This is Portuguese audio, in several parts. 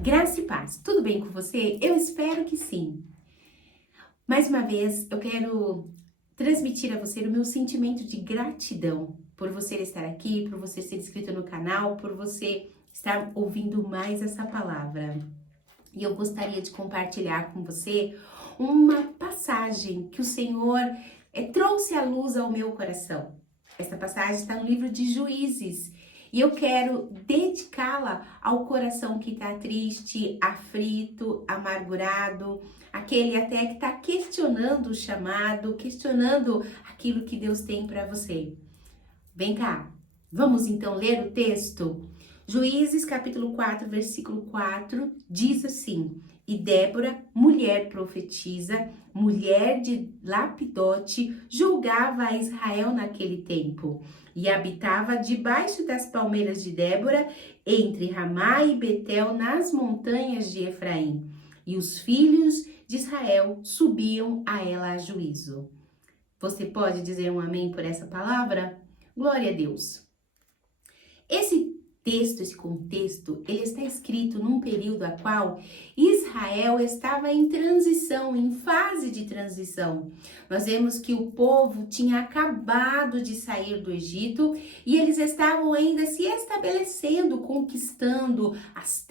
Graça e paz, tudo bem com você? Eu espero que sim. Mais uma vez, eu quero transmitir a você o meu sentimento de gratidão por você estar aqui, por você ser inscrito no canal, por você estar ouvindo mais essa palavra. E eu gostaria de compartilhar com você uma passagem que o Senhor trouxe à luz ao meu coração. Essa passagem está no livro de Juízes. E eu quero dedicá-la ao coração que está triste, aflito, amargurado, aquele até que está questionando o chamado, questionando aquilo que Deus tem para você. Vem cá, vamos então ler o texto? Juízes capítulo 4, versículo 4, diz assim: E Débora, mulher profetisa, mulher de Lapidote, julgava a Israel naquele tempo, e habitava debaixo das palmeiras de Débora, entre Ramá e Betel, nas montanhas de Efraim. E os filhos de Israel subiam a ela a juízo. Você pode dizer um amém por essa palavra? Glória a Deus. Esse texto, esse contexto, ele está escrito num período a qual Israel estava em transição, em fase de transição. Nós vemos que o povo tinha acabado de sair do Egito e eles estavam ainda se estabelecendo, conquistando as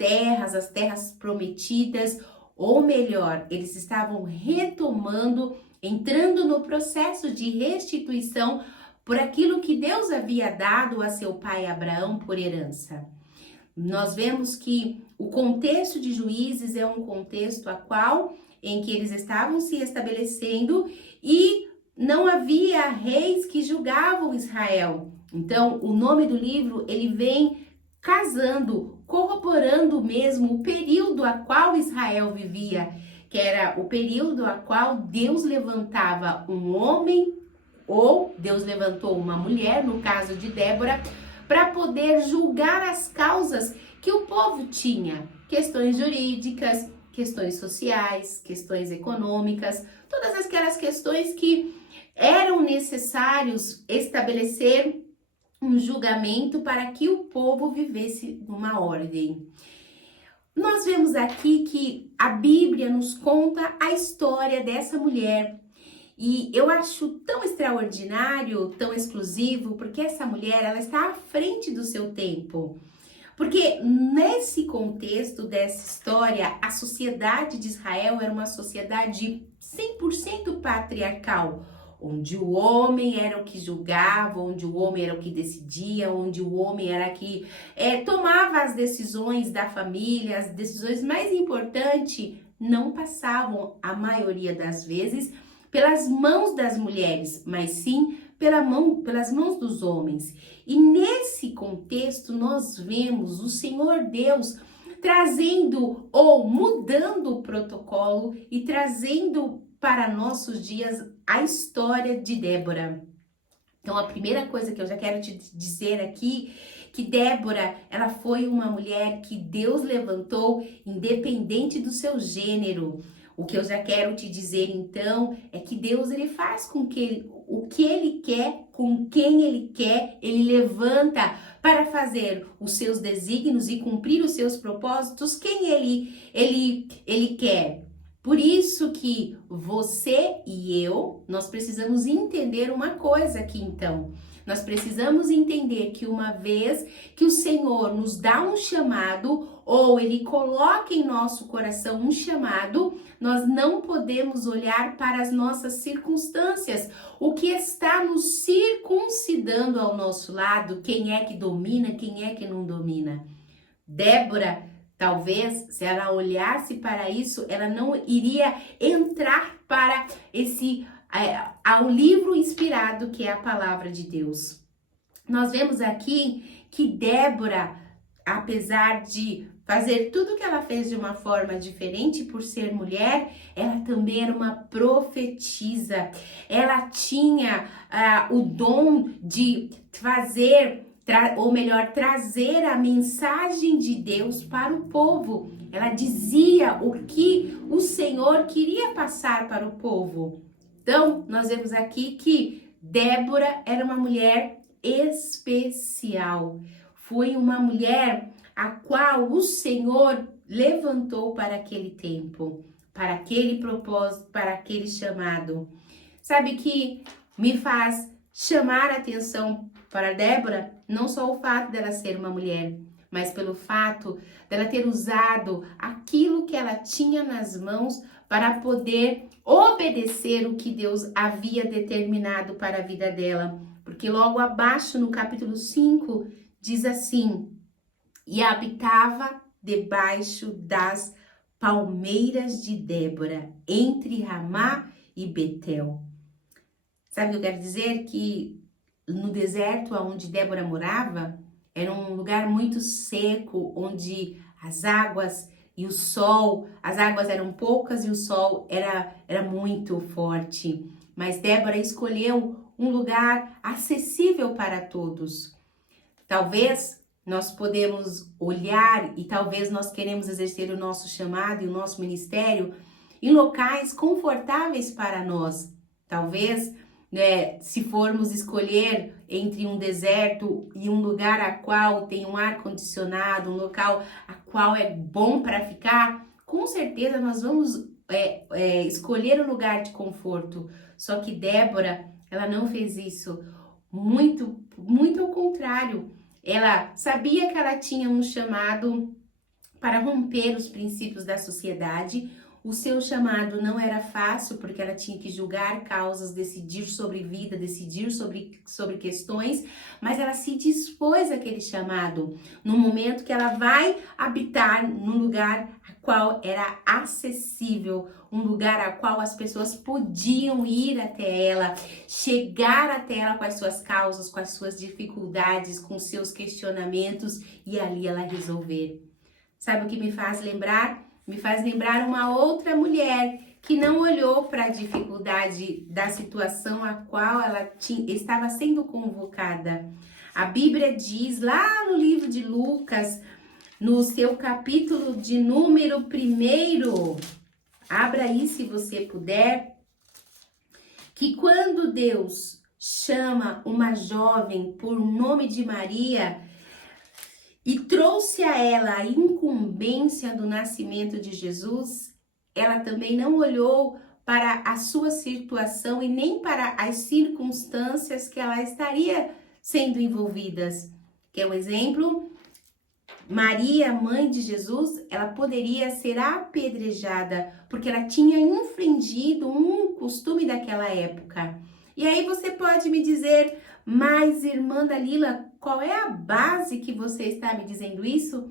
terras prometidas, ou melhor, eles estavam retomando, entrando no processo de restituição por aquilo que Deus havia dado a seu pai Abraão por herança. Nós vemos que o contexto de Juízes é um contexto em que eles estavam se estabelecendo e não havia reis que julgavam Israel. Então, o nome do livro, ele vem casando, corroborando mesmo o período a qual Israel vivia, que era o período a qual Deus levantava um homem ou Deus levantou uma mulher, no caso de Débora, para poder julgar as causas que o povo tinha. Questões jurídicas, questões sociais, questões econômicas, todas aquelas questões que eram necessários estabelecer um julgamento para que o povo vivesse numa ordem. Nós vemos aqui que a Bíblia nos conta a história dessa mulher. E eu acho tão extraordinário, tão exclusivo, porque essa mulher, ela está à frente do seu tempo. Porque nesse contexto dessa história, a sociedade de Israel era uma sociedade 100% patriarcal, onde o homem era o que julgava, onde o homem era o que decidia, onde o homem era que tomava as decisões da família, as decisões mais importantes não passavam, a maioria das vezes, pelas mãos das mulheres, mas sim pelas mãos dos homens. E nesse contexto nós vemos o Senhor Deus trazendo ou mudando o protocolo e trazendo para nossos dias a história de Débora. Então, a primeira coisa que eu já quero te dizer aqui, que Débora, ela foi uma mulher que Deus levantou independente do seu gênero. O que eu já quero te dizer, então, é que Deus, ele faz com que o que ele quer, com quem ele quer, ele levanta para fazer os seus desígnios e cumprir os seus propósitos, quem ele quer. Por isso que você e eu, nós precisamos entender uma coisa aqui então. Nós precisamos entender que uma vez que o Senhor nos dá um chamado, ou Ele coloca em nosso coração um chamado, nós não podemos olhar para as nossas circunstâncias, o que está nos circuncidando ao nosso lado, quem é que domina, quem é que não domina. Débora, talvez, se ela olhasse para isso, ela não iria entrar para ao livro inspirado que é a palavra de Deus. Nós vemos aqui que Débora, apesar de fazer tudo que ela fez de uma forma diferente por ser mulher, ela também era uma profetisa. Ela tinha o dom de trazer a mensagem de Deus para o povo. Ela dizia o que o Senhor queria passar para o povo. Então, nós vemos aqui que Débora era uma mulher especial. Foi uma mulher a qual o Senhor levantou para aquele tempo, para aquele propósito, para aquele chamado. Sabe que me faz chamar a atenção para Débora, não só o fato dela ser uma mulher, mas pelo fato dela ter usado aquilo que ela tinha nas mãos para poder obedecer o que Deus havia determinado para a vida dela. Porque logo abaixo, no capítulo 5, diz assim: e habitava debaixo das palmeiras de Débora, entre Ramá e Betel. Sabe o que eu quero dizer? Que no deserto onde Débora morava, era um lugar muito seco, onde as águas e o sol, as águas eram poucas e o sol era muito forte. Mas Débora escolheu um lugar acessível para todos. Talvez nós podemos olhar e talvez nós queremos exercer o nosso chamado e o nosso ministério em locais confortáveis para nós. Talvez, se formos escolher entre um deserto e um lugar a qual tem um ar-condicionado, um local a qual é bom para ficar, com certeza nós vamos escolher o lugar de conforto. Só que Débora, ela não fez isso. Muito, muito ao contrário. Ela sabia que ela tinha um chamado para romper os princípios da sociedade. O seu chamado não era fácil, porque ela tinha que julgar causas, decidir sobre vida, decidir sobre questões, mas ela se dispôs àquele chamado, no momento que ela vai habitar num lugar a qual era acessível, um lugar a qual as pessoas podiam ir até ela, chegar até ela com as suas causas, com as suas dificuldades, com os seus questionamentos e ali ela resolver. Sabe o que me faz lembrar? Me faz lembrar uma outra mulher que não olhou para a dificuldade da situação a qual ela estava sendo convocada. A Bíblia diz lá no livro de Lucas, no seu capítulo de número 1, abra aí se você puder, que quando Deus chama uma jovem por nome de Maria e trouxe a ela a incumbência do nascimento de Jesus, ela também não olhou para a sua situação e nem para as circunstâncias que ela estaria sendo envolvidas. Quer um exemplo? Maria, mãe de Jesus, ela poderia ser apedrejada porque ela tinha infringido um costume daquela época. E aí você pode me dizer, mas irmã Dalila, qual é a base que você está me dizendo isso?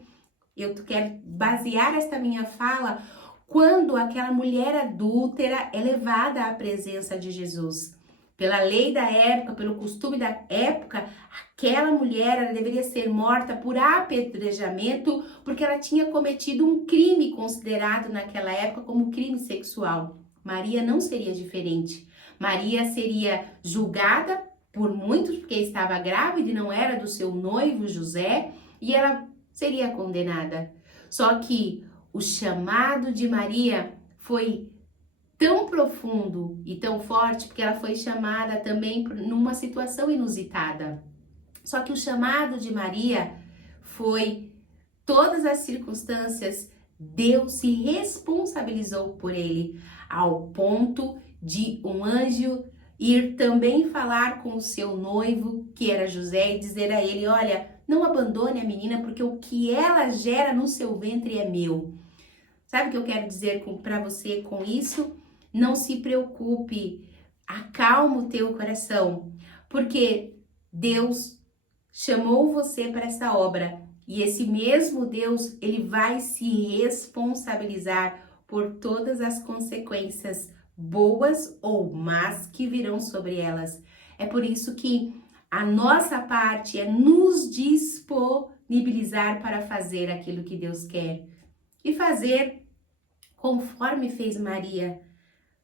Eu quero basear esta minha fala quando aquela mulher adúltera é levada à presença de Jesus. Pela lei da época, pelo costume da época, aquela mulher ela deveria ser morta por apedrejamento porque ela tinha cometido um crime considerado naquela época como crime sexual. Maria não seria diferente. Maria seria julgada por muitos porque estava grávida e não era do seu noivo José e ela seria condenada. Só que o chamado de Maria foi tão profundo e tão forte porque ela foi chamada também numa situação inusitada. Só que o chamado de Maria foi todas as circunstâncias, Deus se responsabilizou por ele, ao ponto de um anjo ir também falar com o seu noivo, que era José, e dizer a ele, olha, não abandone a menina, porque o que ela gera no seu ventre é meu. Sabe o que eu quero dizer para você com isso? Não se preocupe, acalma o teu coração, porque Deus chamou você para essa obra e esse mesmo Deus, ele vai se responsabilizar por todas as consequências boas ou más que virão sobre elas. É por isso que a nossa parte é nos disponibilizar para fazer aquilo que Deus quer e fazer conforme fez Maria.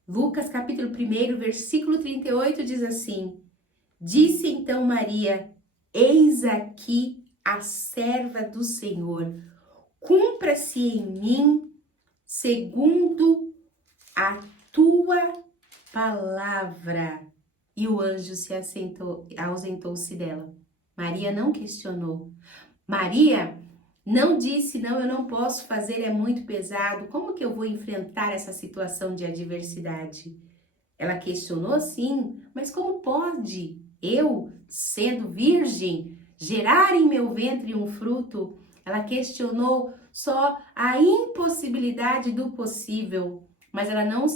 Lucas capítulo 1, versículo 38 diz assim: disse então Maria, eis aqui a serva do Senhor, cumpra-se em mim segundo a tua palavra. E o anjo se ausentou-se dela. Maria não questionou. Maria, Não disse, não, eu não posso fazer, é muito pesado. Como que eu vou enfrentar essa situação de adversidade? Ela questionou sim, mas como pode eu, sendo virgem, gerar em meu ventre um fruto? Ela questionou só a impossibilidade do possível, mas ela não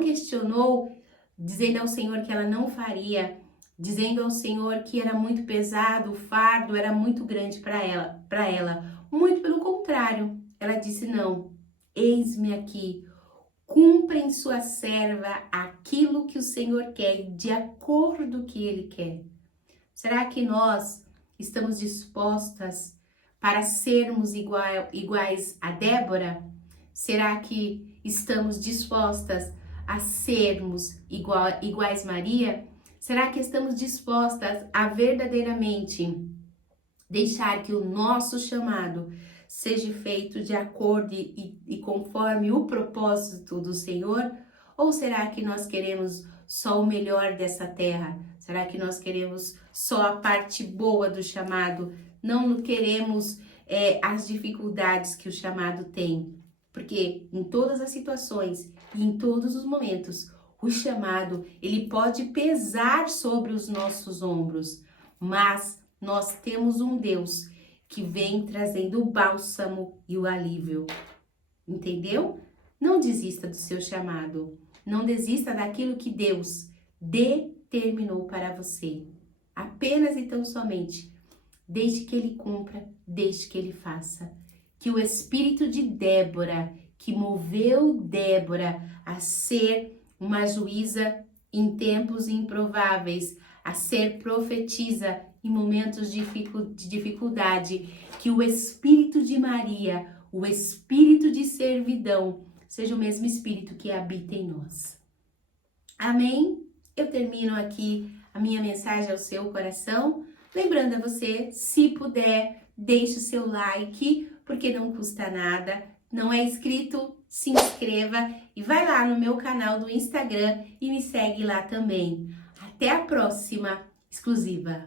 questionou dizendo ao Senhor que ela não faria, dizendo ao Senhor que era muito pesado, o fardo era muito grande para ela. Muito pelo contrário, ela disse: "Não, eis-me aqui. Cumpra em sua serva aquilo que o Senhor quer, de acordo com o que Ele quer." Será que nós estamos dispostas para sermos iguais a Débora? Será que estamos dispostas a sermos iguais Maria? Será que estamos dispostas a verdadeiramente deixar que o nosso chamado seja feito de acordo e conforme o propósito do Senhor? Ou será que nós queremos só o melhor dessa terra? Será que nós queremos só a parte boa do chamado? Não queremos as dificuldades que o chamado tem? Porque em todas as situações e em todos os momentos, o chamado, ele pode pesar sobre os nossos ombros, mas nós temos um Deus que vem trazendo o bálsamo e o alívio. Entendeu? Não desista do seu chamado. Não desista daquilo que Deus determinou para você. Apenas e tão somente desde que Ele cumpra, desde que Ele faça. Que o espírito de Débora, que moveu Débora a ser uma juíza em tempos improváveis, a ser profetisa em momentos de dificuldade, que o espírito de Maria, o espírito de servidão, seja o mesmo espírito que habita em nós. Amém? Eu termino aqui a minha mensagem ao seu coração, lembrando a você, se puder, deixe o seu like, porque não custa nada. Não é inscrito? Se inscreva e vai lá no meu canal do Instagram e me segue lá também. Até a próxima exclusiva!